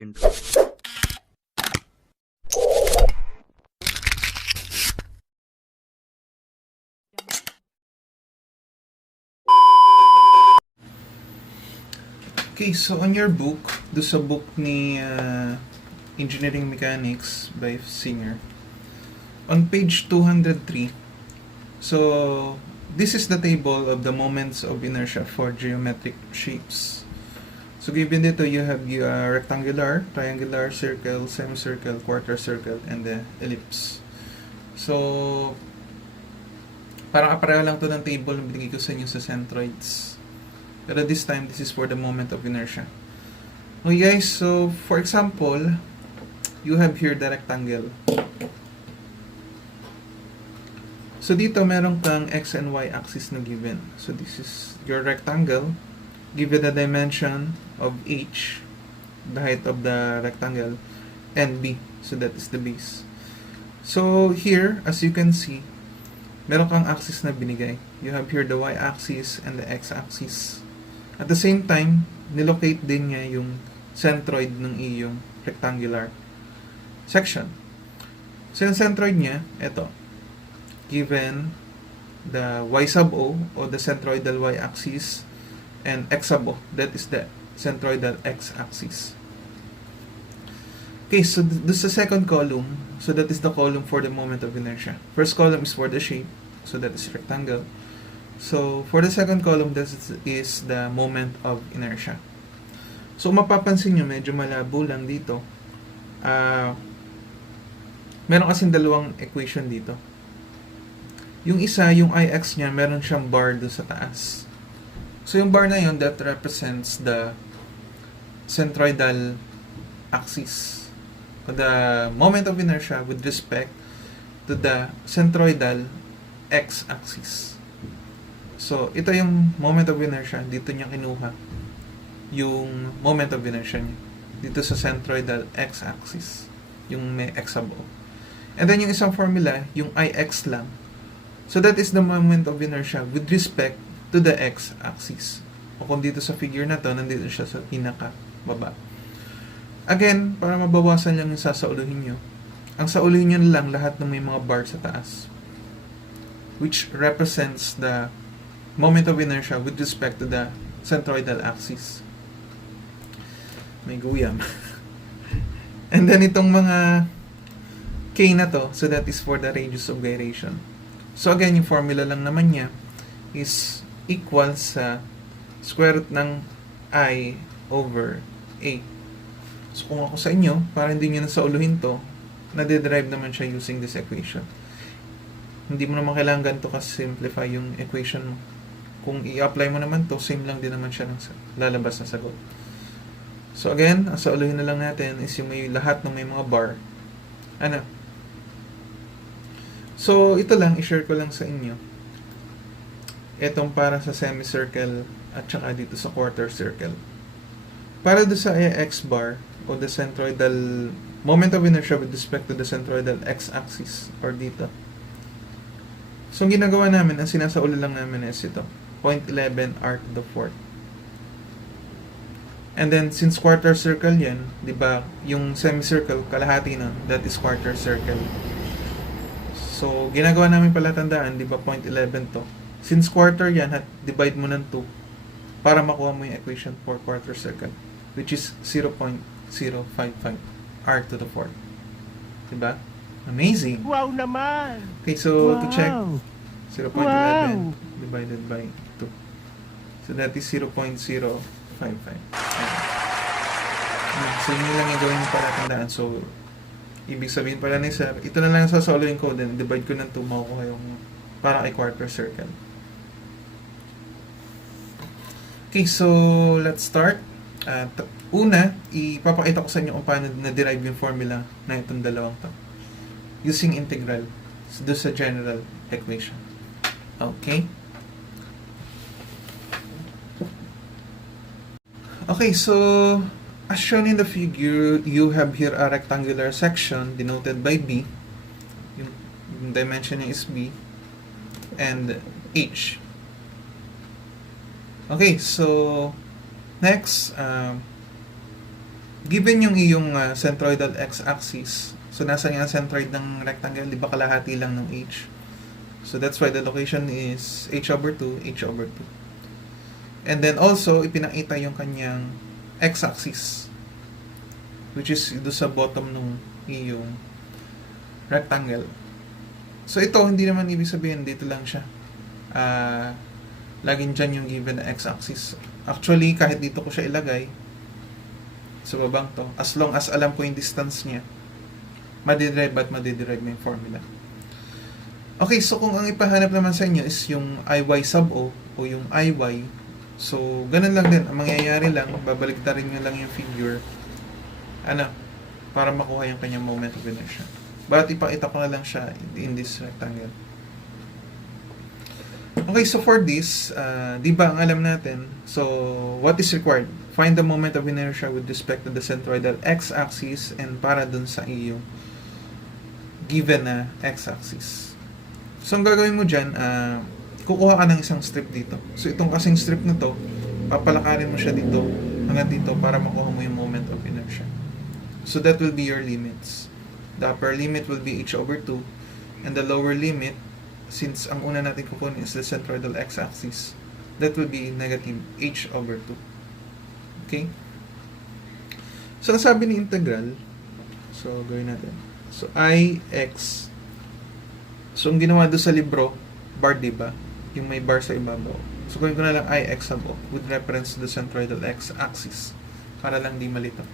Intro. Okay, so on your book, do sa book ni Engineering Mechanics by Singer, on page 203, so this is the table of the moments of inertia for geometric shapes. So given dito, you have your rectangular, triangular, circle, semicircle, quarter circle, and the ellipse. So, parang kapareho lang to ng table na binigay ko sa inyo sa centroids. Pero this time, this is for the moment of inertia. Okay guys, so for example, you have here the rectangle. So dito, meron kang x and y axis na given. So this is your rectangle. Given the dimension of h, the height of the rectangle, and b. So that is the base. So here, as you can see, meron kang axis na binigay. You have here the y-axis and the x-axis. At the same time, nilocate din niya yung centroid ng iyong rectangular section. So yung centroid niya, ito. Given the y sub o, or the centroidal y-axis, and x sub o, that is the centroidal x-axis. Okay, so this is the second column. So that is the column for the moment of inertia. First column is for the shape, so that is rectangle. So for the second column, this is the moment of inertia. So mapapansin nyo, medyo malabo lang dito. Meron kasing dalawang equation dito. Yung isa, yung ix niya, meron siyang bar doon sa taas. So yung bar na yun, that represents the centroidal axis. The moment of inertia with respect to the centroidal x-axis. So, ito yung moment of inertia. Dito niya kinuha yung moment of inertia niya. Dito sa centroidal x-axis. Yung may x sub o. And then yung isang formula, yung ix lang. So, that is the moment of inertia with respect to the x-axis. O kung dito sa figure na to, nandito siya sa pinaka-baba. Again, para mabawasan lang yung sasauluhin nyo, ang sauluhin nyo lang lahat ng may mga bar sa taas, which represents the moment of inertia with respect to the centroidal axis. May guyam. And then itong mga k na to, so that is for the radius of gyration. So again, yung formula lang naman niya is equal sa square root ng I over A. So kung ako sa inyo, para hindi nyo nasauluhin to, nade-derive naman siya using this equation. Hindi mo naman kailangan ganito kasi simplify yung equation mo. Kung i-apply mo naman to, same lang din naman siya ng lalabas na sagot. So again, ang sauluhin na lang natin is yung may lahat ng may mga bar. Ano? So ito lang, i-share ko lang sa inyo. Itong para sa semicircle at saka dito sa quarter circle. Para do sa x bar o the centroidal moment of inertia with respect to the centroidal x-axis or dito. So ang ginagawa namin, ang sinasauli lang namin is ito, 0.11 r to the 4th. And then since quarter circle yan, di ba, yung semicircle, kalahati nun, that is quarter circle. So ginagawa namin pala tandaan, di ba, 0.11 to. Since quarter yan, divide mo ng 2 para makuha mo yung equation for quarter circle, which is 0.055 r to the 4th. Diba? Amazing! Wow naman! Okay, so wow. to check, 0.11 wow. divided by 2. So that is 0.055. So yun lang yung gawin yung palatandaan. So, ibig sabihin pala ni sir, ito na lang sa soloing ko, then divide ko ng 2, makukuha yung para kay quarter circle. Okay, so let's start. Una, ipapakita ko sa inyo kung paano na-derive yung formula na itong dalawang to. Using integral. So, do sa general equation. Okay? Okay, so as shown in the figure, you have here a rectangular section denoted by B. Yung dimension niya is B. And H. Okay, so next, given yung iyong centroidal x-axis, so nasa nga centroid ng rectangle, di ba kalahati lang ng h? So that's why the location is h over 2, h over 2. And then also, ipinakita yung kanyang x-axis, which is do sa bottom ng iyong rectangle. So ito, hindi naman ibig sabihin, dito lang siya. Laging dyan yung given na x-axis. Actually, kahit dito ko siya ilagay, sa babang to, as long as alam ko yung distance niya, madiderive at madiderive mo yung formula. Okay, so kung ang ipahanap naman sa inyo is yung iy sub o yung iy, so ganun lang din. Ang mangyayari lang, babaliktarin nyo lang yung figure, para makuha yung kanyang moment of inertia. But ipakita ko na lang siya in this rectangle. Okay, so for this, di ba ang alam natin, so what is required? Find the moment of inertia with respect to the centroidal x-axis and para dun sa iyong given na x-axis. So ang gagawin mo dyan, kukuha ka ng isang strip dito. So itong kasing strip na to, papalakarin mo siya dito hanggang dito para makuha mo yung moment of inertia. So that will be your limits. The upper limit will be h over 2 and the lower limit, since ang una natin kukunin is the centroidal x-axis, that will be negative h over 2. Okay? So, nasabi ni integral, so, gawin natin. So, ix, so, ang ginawa doon sa libro, bar, diba? Yung may bar sa ibabaw. So, gawin ko na lang ix sub o, with reference to the centroidal x-axis, para lang di malito.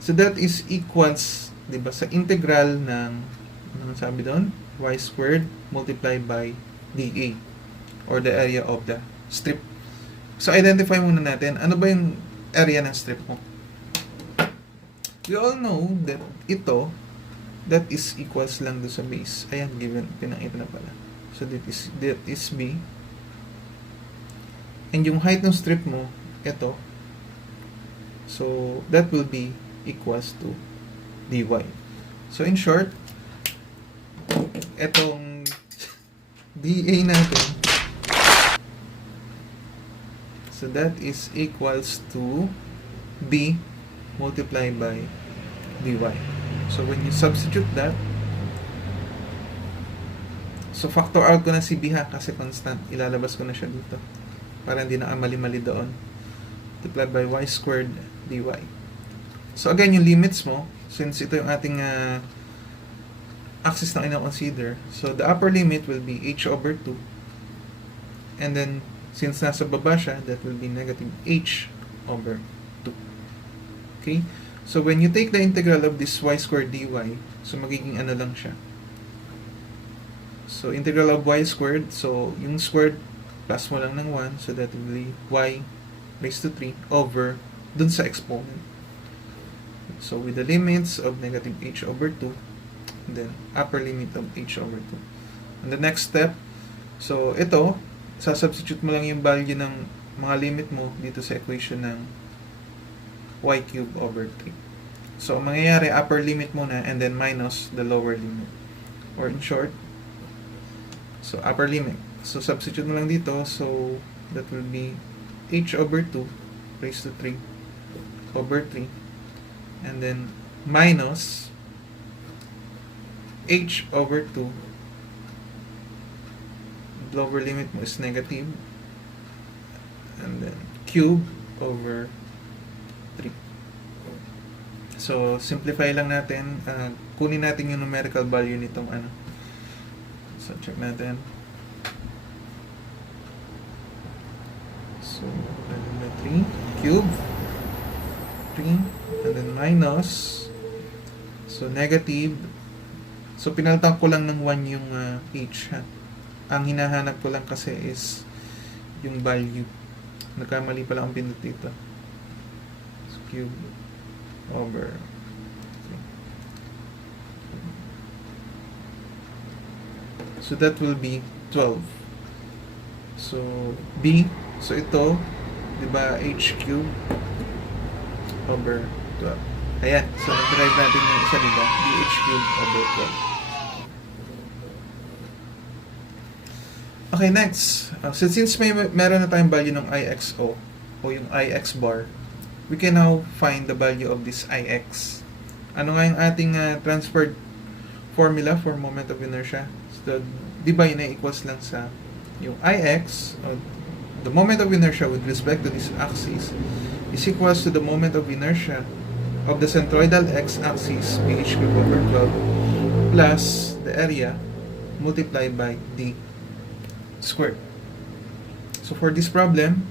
So, that is equals, diba, sa integral ng, ano sabi doon? Y squared multiplied by dA, or the area of the strip. So, identify muna natin, ano ba yung area ng strip mo? We all know that ito, that is equals lang do sa base. Ayan, given, pinakita na pala. So, that is B. And yung height ng strip mo, ito. So, that will be equals to dy. So, in short, etong dA natin, so that is equals to B multiplied by dy. So when you substitute that, so factor out ko na si B ha, kasi constant, ilalabas ko na siya dito para hindi na mali-mali doon. Multiplied by y squared dy. So again, yung limits mo, since ito yung ating axis na ino-consider, so the upper limit will be h over 2, and then since nasa baba siya, that will be negative h over 2. Okay? So when you take the integral of this y squared dy, so magiging ano lang siya. So integral of y squared, so yung squared, plus mo lang ng 1, so that will be y raised to 3 over dun sa exponent. So with the limits of negative h over 2, and then upper limit of h over 2. And the next step, so ito, sasubstitute mo lang yung value ng mga limit mo dito sa equation ng y cube over 3. So, mangyayari, upper limit muna and then minus the lower limit. Or in short, so upper limit. So, substitute mo lang dito. So, that will be h over 2 raised to 3 over 3. And then minus h over 2. Lower limit mo is negative, and then cube over 3. So, simplify lang natin. Kunin natin yung numerical value nitong ano. So, check natin. So, 3 cube 3, and then minus, so negative. So, pinalitan ko lang ng 1 yung h ha. Ang hinahanap ko lang kasi is yung value. Nagkamali pala ang pindot dito. So, cube over 3. So that will be 12. So B, so ito, di ba, h cube over 12. Ayan, so nag-derive natin yung isa, di ba? dh cube over 12. Okay, next. So since meron na tayong value ng IXO o yung IX bar, we can now find the value of this Ix. Ano nga yung ating transferred formula for moment of inertia? So, di ba yun ay equals lang sa yung Ix, the moment of inertia with respect to this axis, is equals to the moment of inertia of the centroidal x-axis, ph cubed over 12, plus the area multiplied by d squared. So for this problem,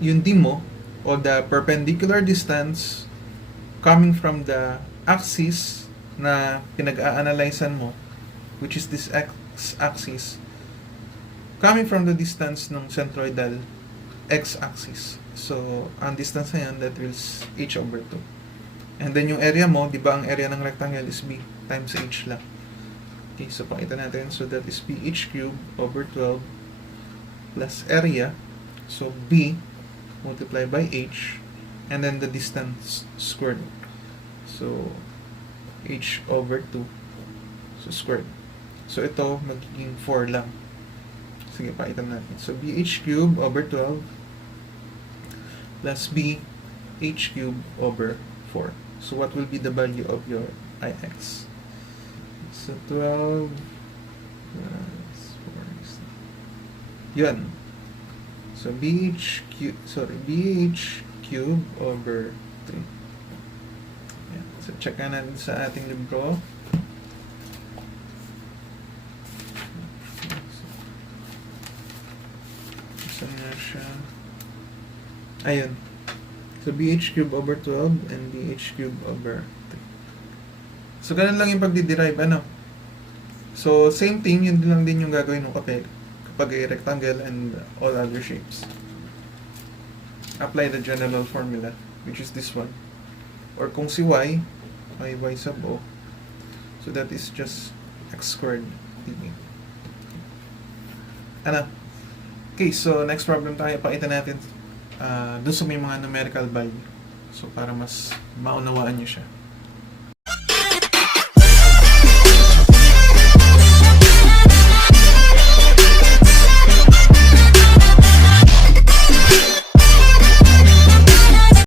yung d mo, o the perpendicular distance coming from the axis na pinag-a-analyzean mo, which is this x-axis, coming from the distance ng centroidal x-axis. So, ang distance na yan, that is h over 2. And then yung area mo, di ba ang area ng rectangle is b times h lang. Okay, so pakita natin. So, that is ph cubed over 12 plus area. So, b multiplied by h, and then the distance squared. So, h over 2. So, squared. So, ito, magiging 4 lang. Sige, pakita natin. So, bh cubed over 12 plus b h cubed over 4. So, what will be the value of your Ix? So, 12 plus 4 is... Yun. So, bh cubed over 3. Yan. So, check natin sa ating libro. Saan nga siya? Ayun. So, bh cubed over 12 and bh cubed over 3. So, ganun lang yung pagdi-derive, ano? So, same thing, yun lang din yung gagawin mo kapag ay rectangle and all other shapes. Apply the general formula, which is this one. Or kung si y sub o, so that is just x squared dv. Ano? Okay, so next problem tayo. Pakita natin dun sa may mga numerical value. So, para mas maunawaan nyo siya.